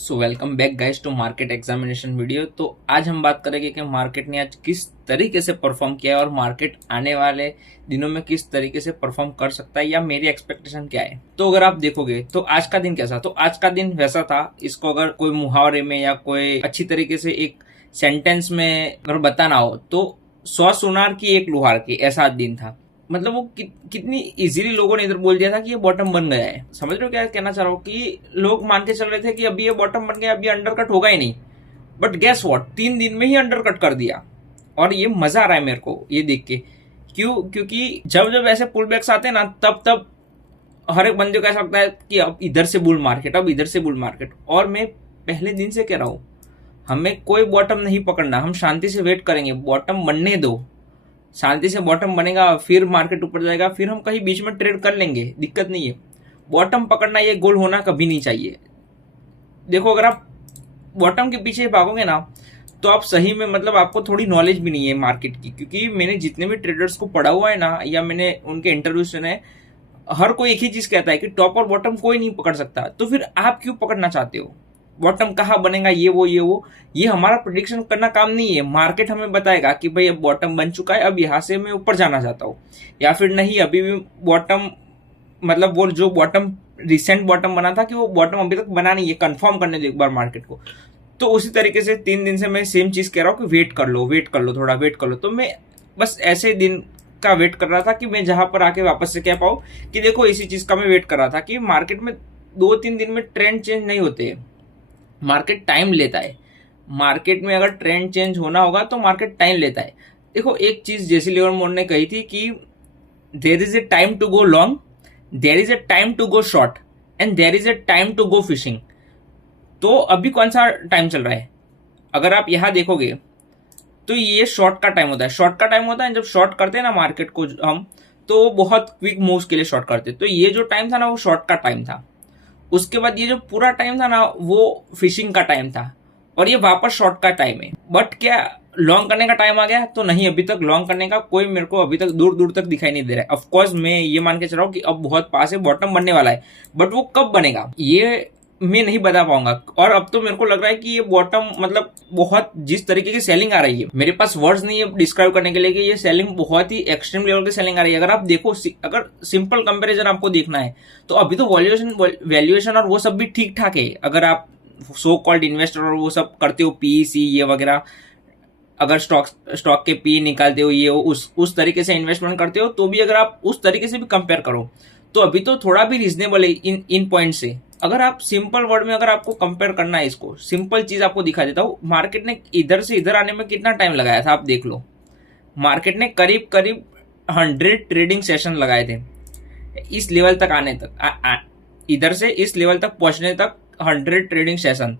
So welcome back guys to market examination video. तो आज हम बात करेंगे कि मार्केट ने आज किस तरीके से परफॉर्म किया है और मार्केट आने वाले दिनों में किस तरीके से परफॉर्म कर सकता है या मेरी एक्सपेक्टेशन क्या है। तो अगर आप देखोगे तो आज का दिन कैसा, तो आज का दिन वैसा था। इसको अगर कोई मुहावरे में या कोई अच्छी तरीके से एक सेंटेंस में अगर बताना हो तो 100 सुनार की एक लुहार की, ऐसा दिन था। मतलब वो कितनी इजीली लोगों ने इधर बोल दिया था कि ये बॉटम बन गया है। समझ रहे हो क्या कहना चाह रहा हूँ? कि लोग मान के चल रहे थे कि अभी ये बॉटम बन गया, अभी अंडर कट होगा ही नहीं। बट गेस व्हाट, 3 दिन में ही अंडर कट कर दिया। और ये मजा आ रहा है मेरे को ये देख के। क्योंकि जब जब ऐसे पुल बैक्स आते हैं ना, तब तब हर एक बंदे को ऐसा लगता है कि अब इधर से बुल मार्केट, अब इधर से बुल मार्केट। और मैं पहले दिन से कह रहा हूँ, हमें कोई बॉटम नहीं पकड़ना, हम शांति से वेट करेंगे, बॉटम बनने दो। शांति से बॉटम बनेगा, फिर मार्केट ऊपर जाएगा, फिर हम कहीं बीच में ट्रेड कर लेंगे, दिक्कत नहीं है। बॉटम पकड़ना ये गोल होना कभी नहीं चाहिए। देखो, अगर आप बॉटम के पीछे भागोगे ना तो आप सही में, मतलब आपको थोड़ी नॉलेज भी नहीं है मार्केट की। क्योंकि मैंने जितने भी ट्रेडर्स को पढ़ा हुआ है ना, या मैंने उनके इंटरव्यू सुने, हर कोई एक ही चीज कहता है कि टॉप और बॉटम कोई नहीं पकड़ सकता। तो फिर आप क्यों पकड़ना चाहते हो? बॉटम कहाँ बनेगा, ये हमारा प्रिडिक्शन करना काम नहीं है। मार्केट हमें बताएगा कि भाई अब बॉटम बन चुका है, अब यहां से मैं ऊपर जाना चाहता हूँ, या फिर नहीं अभी भी बॉटम, मतलब वो जो बॉटम रिसेंट बॉटम बना था कि वो बॉटम अभी तक बना नहीं है, कंफर्म करने दो एक बार मार्केट को। तो उसी तरीके से 3 दिन से मैं सेम चीज कह रहा हूँ कि वेट कर लो, वेट कर लो, थोड़ा वेट कर लो। तो मैं बस ऐसे दिन का वेट कर रहा था कि मैं जहां पर आके वापस से कह पाऊँ कि देखो, इसी चीज का मैं वेट कर रहा था कि मार्केट में 2-3 दिन में ट्रेंड चेंज नहीं होते, मार्केट टाइम लेता है। मार्केट में अगर ट्रेंड चेंज होना होगा तो मार्केट टाइम लेता है। देखो, एक चीज जेसी लिवरमोर ने कही थी कि there is a time to go long, there is a time to go short, and there is a time to go fishing. तो अभी कौन सा टाइम चल रहा है? अगर आप यहां देखोगे तो ये शॉर्ट का टाइम होता है। शॉर्ट का टाइम होता है जब शॉर्ट करते हैं ना मार्केट को हम, तो बहुत क्विक मूव्स के लिए शॉर्ट करते हैं। तो ये जो टाइम था ना, वो शॉर्ट का टाइम था। उसके बाद ये जो पूरा टाइम था ना, वो फिशिंग का टाइम था। और ये वापस शॉर्ट का टाइम है। बट क्या लॉन्ग करने का टाइम आ गया? तो नहीं, अभी तक लॉन्ग करने का कोई मेरे को अभी तक दूर दूर तक दिखाई नहीं दे रहा है। ऑफकोर्स मैं ये मान के चल रहा हूँ कि अब बहुत पास है, बॉटम बनने वाला है। बट वो कब बनेगा ये मैं नहीं बता पाऊंगा। और अब तो मेरे को लग रहा है कि ये बॉटम, मतलब बहुत जिस तरीके की सेलिंग आ रही है, मेरे पास वर्ड्स नहीं है डिस्क्राइब करने के लिए कि ये सेलिंग बहुत ही एक्सट्रीम लेवल की सेलिंग आ रही है। अगर आप देखो, अगर सिंपल कंपैरिजन आपको देखना है तो अभी तो वैल्यूएशन और वो सब भी ठीक ठाक है। अगर आप सो कॉल्ड इन्वेस्टर और वो सब करते हो, पीईसी ये वगैरह, अगर स्टॉक के पी निकालते हो, ये उस तरीके से इन्वेस्टमेंट करते हो, तो भी अगर आप उस तरीके से भी कंपेयर करो तो अभी तो थोड़ा भी रीजनेबल है इन पॉइंट से। अगर आप सिंपल वर्ड में अगर आपको कंपेयर करना है, इसको सिंपल चीज आपको दिखा देता हूँ। मार्केट ने इधर से इधर आने में कितना टाइम लगाया था, आप देख लो। मार्केट ने करीब करीब 100 ट्रेडिंग सेशन लगाए थे इस लेवल तक आने तक, इधर से इस लेवल तक पहुंचने तक 100 ट्रेडिंग सेशन।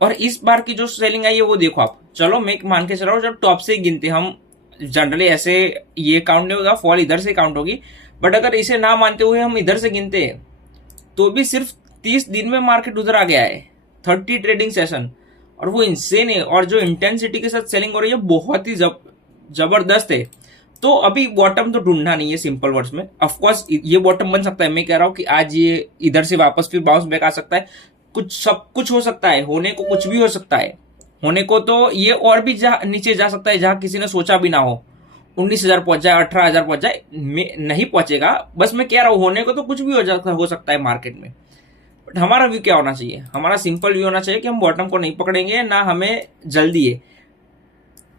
और इस बार की जो सेलिंग आई है वो देखो आप। चलो मैं मान के चल रहा हूँ जब टॉप से गिनते हम, जनरली ऐसे ये काउंट नहीं होगा, फॉल इधर से काउंट होगी। बट अगर इसे ना मानते हुए हम इधर से गिनते हैं तो भी सिर्फ 30 दिन में मार्केट उधर आ गया है, 30 ट्रेडिंग सेशन। और वो इंसेन है। और जो इंटेंसिटी के साथ सेलिंग हो रही है बहुत ही जबरदस्त है। तो अभी बॉटम तो ढूंढना नहीं है, सिंपल वर्ड्स में। ऑफकोर्स ये बॉटम बन सकता है, मैं कह रहा हूं कि आज ये इधर से वापस फिर बाउंस बैक आ सकता है। सब कुछ हो सकता है, होने को कुछ भी हो सकता है। होने को तो ये और भी नीचे जा सकता है, जहां किसी ने सोचा भी ना हो। 19,000 पहुंच जाए, 18,000 पहुंच जाए, नहीं पहुंचेगा। बस मैं कह रहा हूं, होने को तो कुछ भी हो सकता है मार्केट में। बट हमारा व्यू क्या होना चाहिए? हमारा सिंपल व्यू होना चाहिए कि हम बॉटम को नहीं पकड़ेंगे, ना हमें जल्दी है।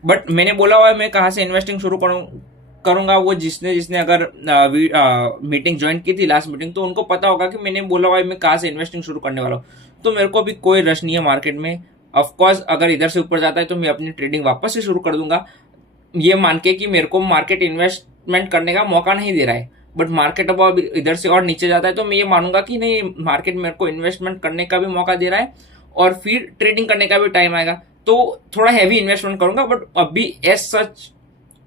बट मैंने बोला हुआ है मैं कहाँ से इन्वेस्टिंग शुरू करूंगा। वो जिसने जिसने अगर मीटिंग ज्वाइन की थी, लास्ट मीटिंग, तो उनको पता होगा कि मैंने बोला हुआ है मैं कहाँ से इन्वेस्टिंग शुरू करने वाला हूँ। तो मेरे को भी कोई रश नहीं है मार्केट में। ऑफकोर्स अगर इधर से ऊपर जाता है तो मैं अपनी ट्रेडिंग वापस से शुरू कर दूंगा, ये मान के कि मेरे को मार्केट इन्वेस्टमेंट करने का मौका नहीं दे रहा है। बट मार्केट अब इधर से और नीचे जाता है तो मैं ये मानूंगा कि नहीं, मार्केट मेरे को इन्वेस्टमेंट करने का भी मौका दे रहा है और फिर ट्रेडिंग करने का भी टाइम आएगा। तो थोड़ा हैवी इन्वेस्टमेंट करूंगा। बट अभी एज सच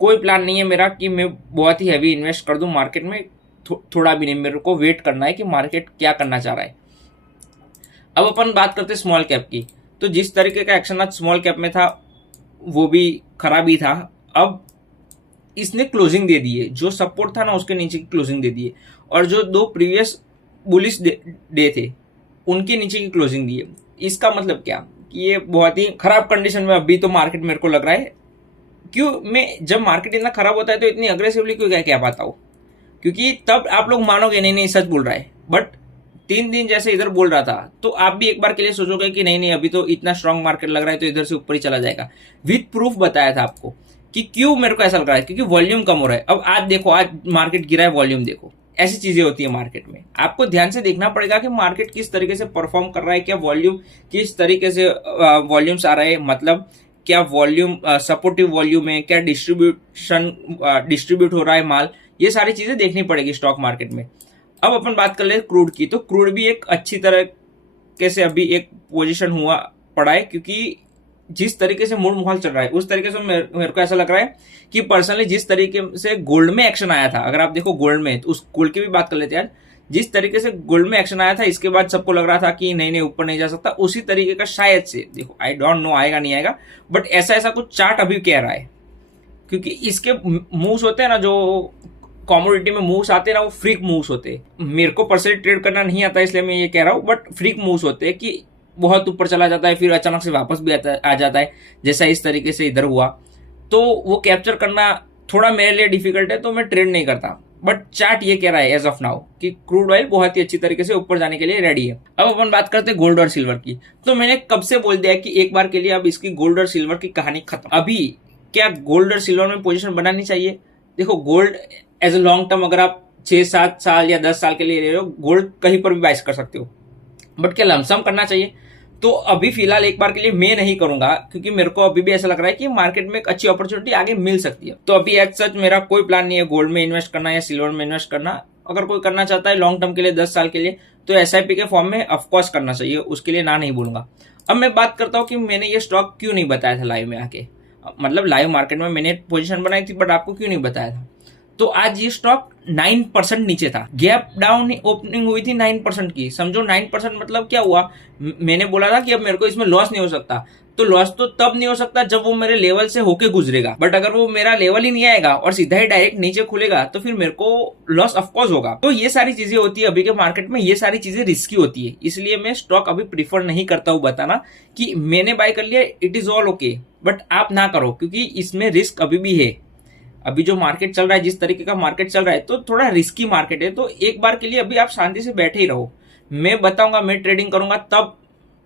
कोई प्लान नहीं है मेरा कि मैं बहुत ही हैवी इन्वेस्ट कर दूं मार्केट में। थोड़ा भी नहीं, मेरे को वेट करना है कि मार्केट क्या करना चाह रहा है। अब अपन बात करते हैं स्मॉल कैप की। तो जिस तरीके का एक्शन आज स्मॉल कैप में था वो भी खराब ही था। अब इसने क्लोजिंग दे दी है, जो सपोर्ट था ना उसके नीचे की क्लोजिंग दे दी है। और जो 2 प्रीवियस बुलिश डे थे उनके नीचे की क्लोजिंग दी है। इसका मतलब क्या कि ये बहुत ही खराब कंडीशन में अभी तो मार्केट मेरे को लग रहा है। क्यों मैं जब मार्केट इतना खराब होता है तो इतनी अग्रेसिवली क्यों क्या पाता हूँ, क्योंकि तब आप लोग मानोगे नहीं नहीं सच बोल रहा है। बट 3 दिन जैसे इधर बोल रहा था तो आप भी एक बार के लिए सोचोगे कि नहीं नहीं अभी तो इतना स्ट्रांग मार्केट लग रहा है तो इधर से ऊपर ही चला जाएगा। विथ प्रूफ बताया था आपको कि क्यों मेरे को ऐसा लग रहा है, क्योंकि वॉल्यूम कम हो रहा है। अब आज देखो, आज मार्केट गिरा है, वॉल्यूम देखो। ऐसी चीजें होती है मार्केट में। आपको ध्यान से देखना पड़ेगा कि मार्केट किस तरीके से परफॉर्म कर रहा है, क्या वॉल्यूम किस तरीके से वॉल्यूम्स आ रहे हैं, मतलब क्या वॉल्यूम सपोर्टिव वॉल्यूम है, क्या डिस्ट्रीब्यूट हो रहा है माल, ये सारी चीजें देखनी पड़ेगी स्टॉक मार्केट में। अब अपन बात कर ले क्रूड की, तो क्रूड भी एक अच्छी तरह से अभी एक पोजीशन हुआ पड़ा है, क्योंकि जिस तरीके से मूड माहौल चल रहा है उस तरीके से मेरे को ऐसा लग रहा है कि पर्सनली जिस तरीके से गोल्ड में एक्शन आया था, अगर आप देखो गोल्ड में, तो उस गोल्ड की भी बात कर लेते हैं यार। जिस तरीके से गोल्ड में एक्शन आया था, इसके बाद सबको लग रहा था कि नहीं नहीं ऊपर नहीं जा सकता, उसी तरीके का शायद से, देखो आई डोंट नो आएगा नहीं आएगा, बट ऐसा ऐसा कुछ चार्ट अभी कह रहा है। क्योंकि इसके मूव्स होते हैं ना, जो कॉमोडिटी में मूव्स आते हैं ना, वो फ्रीक मूव्स होते हैं। मेरे को पर्सनली ट्रेड करना नहीं आता इसलिए मैं ये कह रहा हूँ, बट फ्रीक मूव्स होते हैं कि बहुत ऊपर चला जाता है फिर अचानक से वापस भी आ जाता है, जैसा इस तरीके से इधर हुआ। तो वो कैप्चर करना थोड़ा मेरे लिए डिफिकल्ट है, तो मैं ट्रेड नहीं करता। बट चार्ट ये कह रहा है एज ऑफ नाउ कि क्रूड ऑयल बहुत ही अच्छी तरीके से ऊपर जाने के लिए रेडी है। अब अपन बात करते हैं गोल्ड और सिल्वर की। तो मैंने कब से बोल दिया कि एक बार के लिए अब इसकी गोल्ड और सिल्वर की कहानी खत्म। अभी क्या गोल्ड और सिल्वर में पोजीशन बनानी चाहिए? देखो, gold as a long term अगर आप 6-7 साल या 10 साल के लिए ले रहे हो, गोल्ड कहीं पर भी बाइस कर सकते हो। बट क्या लमसम करना चाहिए? तो अभी फिलहाल एक बार के लिए मैं नहीं करूंगा, क्योंकि मेरे को अभी भी ऐसा लग रहा है कि मार्केट में एक अच्छी अपॉर्चुनिटी आगे मिल सकती है। तो अभी एज सच मेरा कोई प्लान नहीं है गोल्ड में इन्वेस्ट करना या सिल्वर में इन्वेस्ट करना। अगर कोई करना चाहता है लॉन्ग टर्म के लिए 10 साल के लिए, तो एसआईपी के फॉर्म में ऑफकोर्स करना चाहिए, उसके लिए ना नहीं बोलूंगा। अब मैं बात करता हूँ कि मैंने ये स्टॉक क्यों नहीं बताया था लाइव में आके, मतलब लाइव मार्केट में मैंने पोजीशन बनाई थी बट आपको क्यों नहीं बताया था। तो आज ये स्टॉक 9% नीचे था, गैप डाउन ओपनिंग हुई थी 9% की। समझो 9% मतलब क्या हुआ, मैंने बोला था कि अब मेरे को इसमें लॉस नहीं हो सकता। तो लॉस तो तब नहीं हो सकता जब वो मेरे लेवल से होके गुजरेगा, बट अगर वो मेरा लेवल ही नहीं आएगा और सीधा ही डायरेक्ट नीचे खुलेगा तो फिर मेरे को लॉस ऑफकोर्स होगा। तो ये सारी चीजें होती है अभी के मार्केट में, ये सारी चीजें रिस्की होती है, इसलिए मैं स्टॉक अभी प्रीफर नहीं करता हूं बताना कि मैंने बाय कर लिया, it is all okay. But आप ना करो, क्योंकि इसमें रिस्क अभी भी है। अभी जो मार्केट चल रहा है, जिस तरीके का मार्केट चल रहा है, तो थोड़ा रिस्की मार्केट है। तो एक बार के लिए अभी आप शांति से बैठे ही रहो। मैं बताऊंगा, मैं ट्रेडिंग करूंगा, तब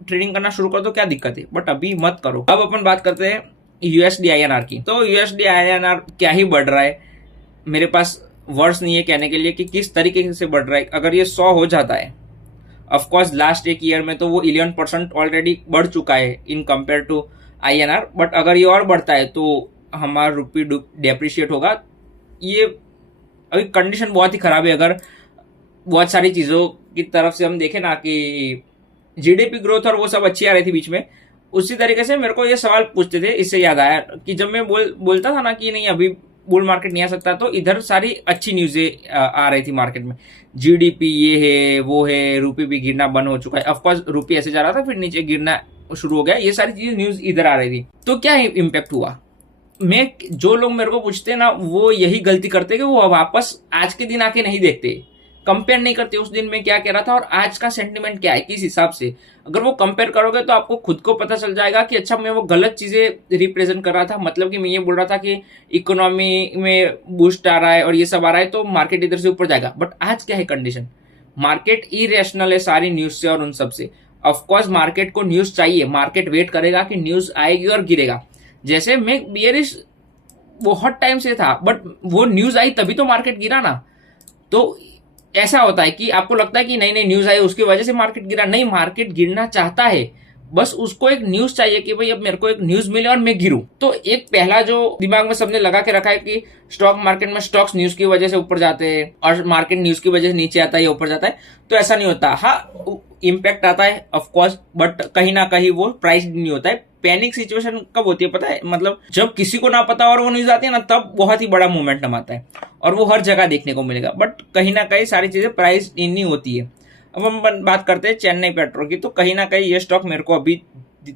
ट्रेडिंग करना शुरू कर दो, क्या दिक्कत है, बट अभी मत करो। अब अपन बात करते हैं यूएसडी आईएनआर की। तो यूएसडी आईएनआर क्या ही बढ़ रहा है, मेरे पास वर्ड्स नहीं है कहने के लिए कि किस तरीके से बढ़ रहा है। अगर ये 100 हो जाता है, ऑफकोर्स लास्ट एक ईयर में तो वो 11% ऑलरेडी बढ़ चुका है in compare to INR, but अगर ये और बढ़ता है तो हमारा रुपी डेप्रिशिएट होगा। ये अभी कंडीशन बहुत ही खराब है। अगर बहुत सारी चीजों की तरफ से हम देखें ना कि जीडीपी ग्रोथ और वो सब अच्छी आ रही थी बीच में, उसी तरीके से मेरे को ये सवाल पूछते थे। इससे याद आया कि जब मैं बोलता था ना कि नहीं अभी बुल मार्केट नहीं आ सकता, तो इधर सारी अच्छी न्यूज़ें आ रही थी मार्केट में। जीडीपी ये है वो है, रुपी भी गिरना बंद हो चुका है। ऑफकोर्स रुपी ऐसे जा रहा था, फिर नीचे गिरना शुरू हो गया। ये सारी चीजें न्यूज इधर आ रही थी। तो क्या इम्पैक्ट हुआ, मैं जो लोग मेरे को पूछते हैं ना, वो यही गलती करते कि वो वापस आज के दिन आके नहीं देखते, कंपेयर नहीं करते उस दिन में क्या कह रहा था और आज का सेंटिमेंट क्या है, किस हिसाब से। अगर वो कंपेयर करोगे तो आपको खुद को पता चल जाएगा कि अच्छा मैं वो गलत चीजें रिप्रेजेंट कर रहा था। मतलब कि मैं ये बोल रहा था कि इकोनॉमी में बूस्ट आ रहा है और ये सब आ रहा है तो मार्केट इधर से ऊपर जाएगा, बट आज क्या है कंडीशन, मार्केट इरेशनल है सारी न्यूज से और उन सब से। ऑफकोर्स मार्केट को न्यूज चाहिए, मार्केट वेट करेगा कि न्यूज आएगी और गिरेगा। जैसे मैं बियरिश बहुत टाइम से था, बट वो न्यूज आई तभी तो मार्केट गिरा ना। तो ऐसा होता है कि आपको लगता है कि नहीं नहीं न्यूज आई उसकी वजह से मार्केट गिरा, नहीं, मार्केट गिरना चाहता है, बस उसको एक न्यूज चाहिए कि भाई अब मेरे को एक न्यूज मिले और मैं गिरूं। तो एक पहला जो दिमाग में सबने लगा के रखा है कि स्टॉक मार्केट में स्टॉक्स न्यूज की वजह से ऊपर जाते हैं और मार्केट न्यूज की वजह से नीचे आता है या ऊपर जाता है, तो ऐसा नहीं होता। हाँ इम्पैक्ट आता है ऑफकोर्स, बट कहीं ना कहीं वो प्राइस नहीं होता है। पैनिक सिचुएशन कब होती है पता है, मतलब जब किसी को ना पता और वो न्यूज आती है ना, तब बहुत ही बड़ा मोमेंटम आता है और वो हर जगह देखने को मिलेगा। बट कहीं ना कहीं सारी चीजें प्राइस इन ही होती है। अब हम बात करते हैं चेन्नई पेट्रो की। तो कहीं ना कहीं ये स्टॉक मेरे को अभी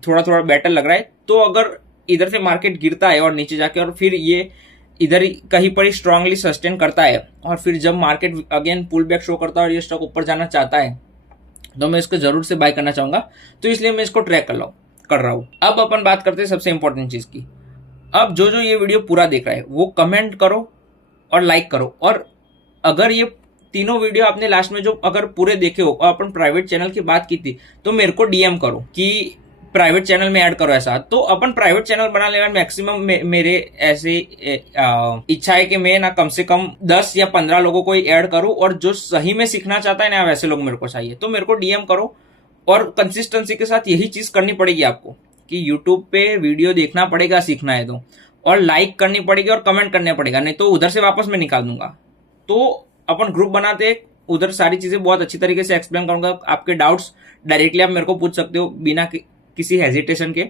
थोड़ा थोड़ा बेटर लग रहा है। तो अगर इधर से मार्केट गिरता है और नीचे जाके और फिर ये इधर कहीं पर ही स्ट्रांगली सस्टेन करता है और फिर जब market again pull back show करता है और ये स्टॉक ऊपर जाना चाहता है, तो मैं इसको जरूर से बाय करना चाहूंगा, तो इसलिए मैं इसको ट्रैक कर रहा हूँ। अब अपन बात करते हैं सबसे इंपॉर्टेंट चीज की। अब जो जो ये वीडियो पूरा देख रहा है वो कमेंट करो और लाइक करो, और अगर ये तीनों वीडियो आपने लास्ट में जो अगर पूरे देखे हो और अपन प्राइवेट चैनल की बात की थी तो मेरे को डीएम करो कि प्राइवेट चैनल में ऐड करो ऐसा। तो अपन प्राइवेट चैनल बना लेना, मैक्सिमम मेरे ऐसे इच्छा है कि मैं ना कम से कम 10 या 15 लोगों को ऐड करूं, और जो सही में सीखना चाहता है ना वैसे लोग मेरे को चाहिए, तो मेरे को डीएम करो। और कंसिस्टेंसी के साथ यही चीज करनी पड़ेगी आपको कि यूट्यूब पे वीडियो देखना पड़ेगा सीखना है तो, और लाइक करनी पड़ेगी और कमेंट करना पड़ेगा, नहीं तो उधर से वापस मैं निकाल दूंगा। तो अपन ग्रुप बनाते, उधर सारी चीजें बहुत अच्छी तरीके से एक्सप्लेन करूंगा। आपके डाउट्स डायरेक्टली आप मेरे को पूछ सकते हो बिना किसी हेजिटेशन के।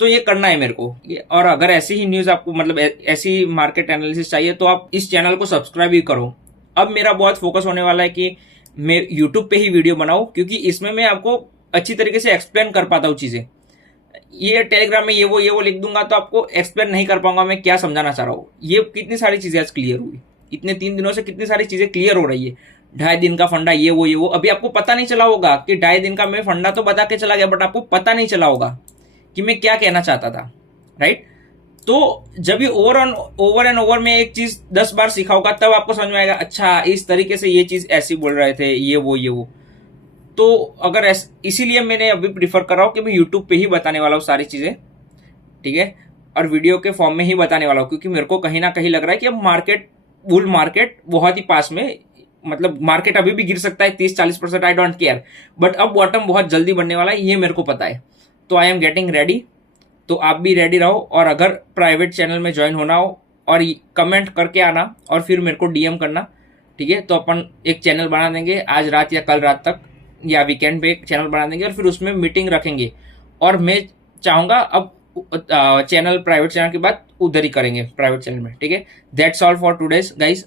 तो ये करना है मेरे को। और अगर ऐसी ही न्यूज आपको मतलब ऐसी मार्केट एनालिसिस चाहिए तो आप इस चैनल को सब्सक्राइब भी करो। अब मेरा बहुत फोकस होने वाला है कि मैं यूट्यूब पे ही वीडियो बनाऊं, क्योंकि इसमें मैं आपको अच्छी तरीके से एक्सप्लेन कर पाता हूँ चीजें। ये टेलीग्राम में ये वो लिख दूंगा तो आपको एक्सप्लेन नहीं कर पाऊंगा मैं क्या समझाना चाह रहा हूँ। ये कितनी सारी चीजें आज क्लियर हुई, इतने 3 दिनों से कितनी सारी चीजें क्लियर हो रही है। 2.5 दिन का फंडा ये वो अभी आपको पता नहीं चला होगा कि 2.5 दिन का मैं फंडा तो बता के चला गया, बट आपको पता नहीं चला होगा कि मैं क्या कहना चाहता था, राइट। तो जब ये ओवर एंड ओवर में एक चीज 10 बार सीखा होगा तब आपको समझ में आएगा, अच्छा इस तरीके से ये चीज ऐसी बोल रहे थे, ये वो। तो अगर इसीलिए मैंने अभी प्रीफर कर रहा हूं कि मैं यूट्यूब पे ही बताने वाला हूँ सारी चीजें, ठीक है, और वीडियो के फॉर्म में ही बताने वाला हूँ, क्योंकि मेरे को कहीं ना कहीं लग रहा है कि अब बुल मार्केट बहुत ही पास में, मतलब मार्केट अभी भी गिर सकता है 30-40%, आई डोंट केयर, बट अब बॉटम बहुत जल्दी बनने वाला है, ये मेरे को पता है। तो आई एम गेटिंग रेडी, तो आप भी रेडी रहो। और अगर प्राइवेट चैनल में ज्वाइन होना हो और कमेंट करके आना और फिर मेरे को डीएम करना, ठीक है। तो अपन एक चैनल बना देंगे आज रात या कल रात तक या वीकेंड पे एक चैनल बना देंगे और फिर उसमें मीटिंग रखेंगे। और मैं चाहूंगा अब चैनल प्राइवेट चैनल के बाद उधर ही करेंगे प्राइवेट चैनल में, ठीक है। That's all for today's guys.